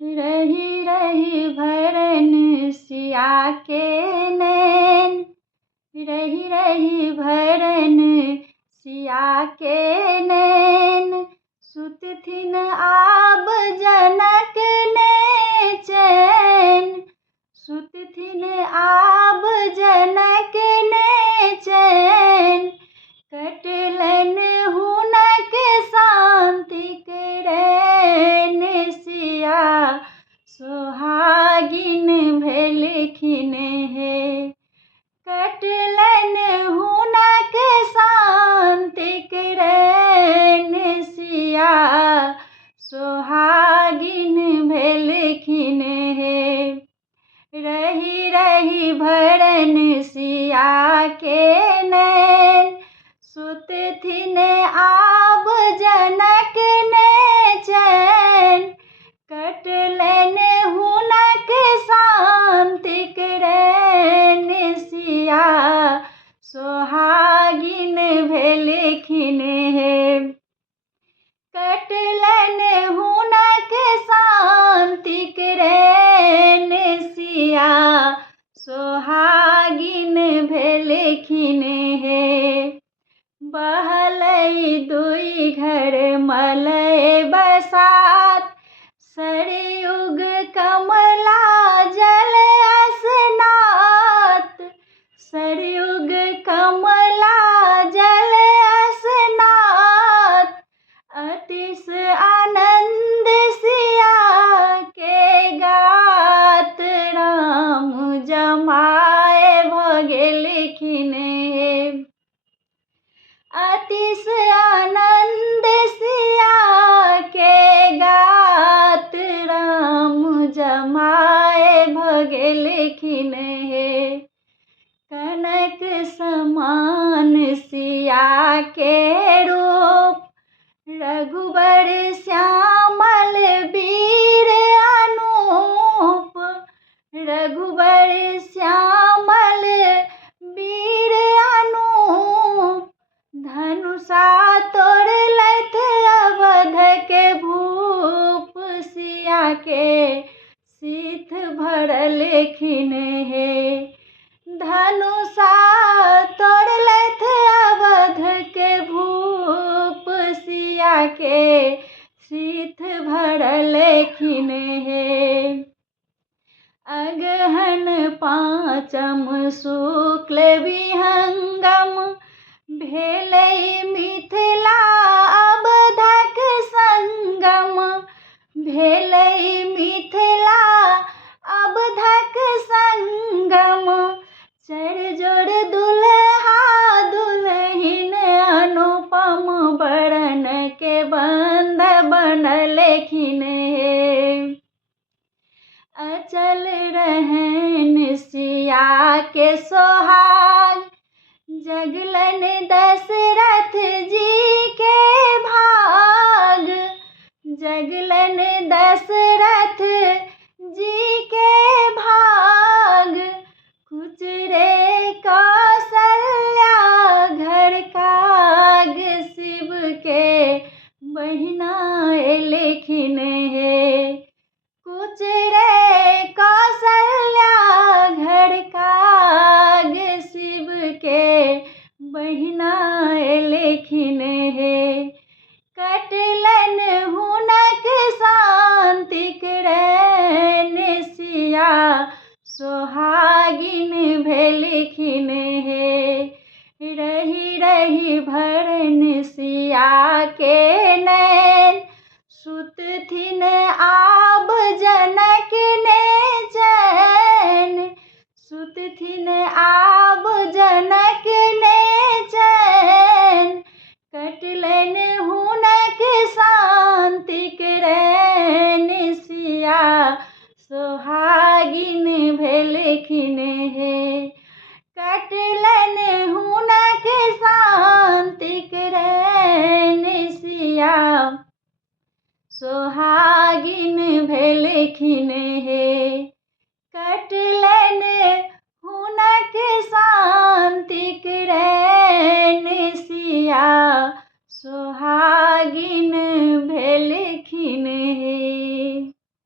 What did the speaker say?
रही रही भरन सिया के नैन, रही रही भरन सिया के नैन। सुत थिन आब जनक ने चैन, सुत थिन आब जनक ने चैन। कटलन हुनक शांतिक रैन, सिया सोहागिन भेलखिन हे। कटलन हुनक शांतिक रैन, सिया सोहागिन भेलखिन हे। रही रही भरन सिया के नैन, सुत थिन आब जनक ने चैन। कटलन हुनक शांतिक रैन, सिया सोहागिन भेलखिन हे। कटलन हुनक शांतिक रैन, सिया सोहागिन भेलखिन हे। बहलै दुई घर मलै बसात, सरयुग कमला जल स्नात। सरयुग कमला जल स्नात, अतिश आनंद सिया के गात। राम जमाए भ गेलखिन हे। अतिश आनंद सिया के गात, राम जमाए भ गेलखिन हे। कनक समान सिया के रूप, रघुबर श्यामल वीर अनूप। रघुबर श्यामल वीर अनूप, धनुषा तोड़लथि अवध के भूप। सिया के सीथ भरलखिन हे। धनुषा तोड़लथि अवध के भूप, सिया के सीथ भरलखिन हे। अगहन पाँचम शुक्ल विहंगम, भेलै मिथिला अवधक संगम। भेलै मिथिला अवधक संगम, चरजोड़ दुल्हा दुल्हिन अनुपम। बरन के बंध बनलखिन हे। अचल रहन सिया के सोहाग, जगलन दशरथ जी के भाग। जगलन दशरथ जी के भाग, कुचरे कौशल्या घर काग। शिव के बहिना एलखिन हे। कुचरे कौशल्या घर काग, शिव के बहिना एलखिन हे। कटलन हुनक शांतिक